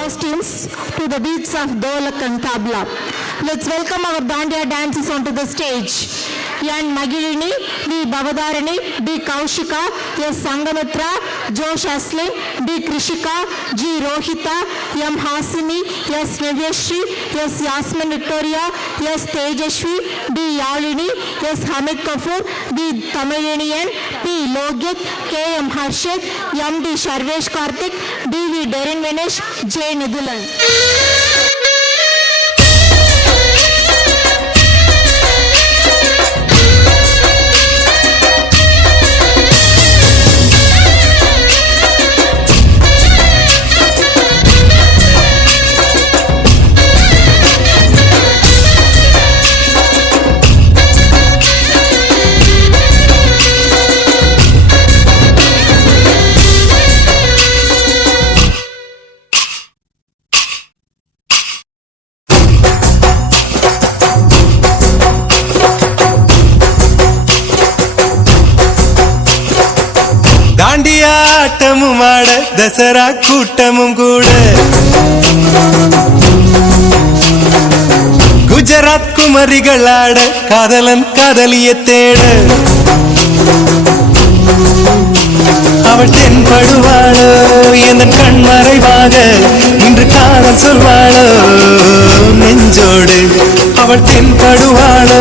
costumes to the beats of Dolak and Tabla. Let's welcome our Dandiya dancers onto the stage. N. Magirini, B. Bavadarani, D. Kaushika, S. Sangamitra, Josh Aslim, D. Krishika, G. Rohita, M. Hasini, S. Nivyashri, S. Yasmin Victoria, S. Tejashwi, D. Yalini, S. Hamid Kapoor, D. Tamilinian, P. Logit, K. M. Harshit, M. D. Sharvesh Karthik, D. V. Derin Vinesh, J. Nidulan. ஆட்டமும் ஆட தசரா கூட்டமும் கூட குஜராத் குமரிகள் ஆட காதலன் காதலிய தேட அவள் தென்படுவாளோ என் கண் மறைவாக இன்று காதல் சொல்வாளோ நெஞ்சோடு அவள் தென்படுவாளோ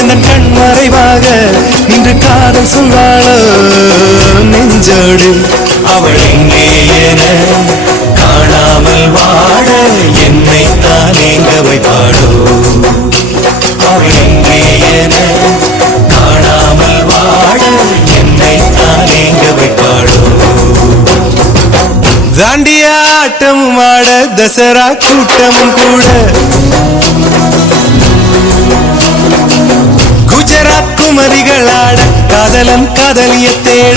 என் கண் மறைவாக இன்று காதல் சொல்வாளோ நெஞ்சோடு அவள் எங்கே என காணாமல் வாழ என்னை தானேங்க வைப்பாளோ அவள் எங்கே என காணாமல் வாழ என்னை தானேங்க வைப்பாளோ தாண்டியா ஆட்டமும் ஆட தசரா கூட்டமும் கூட குஜராத் குமரிகள் ஆட காதலன் காதலிய தேட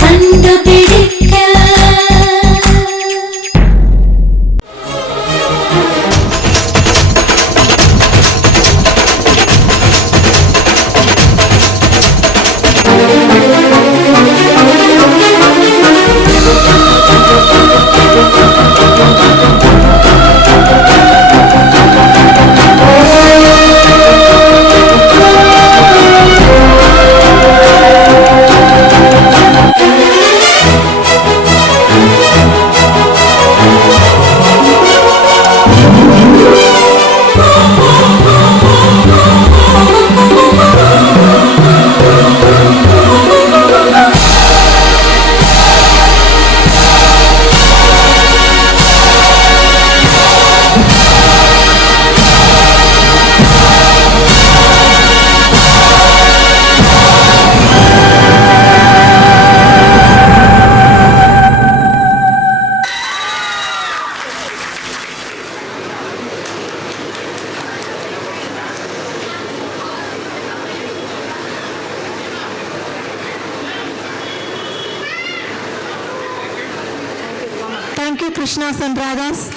கண்டு Krishnas and Radhas.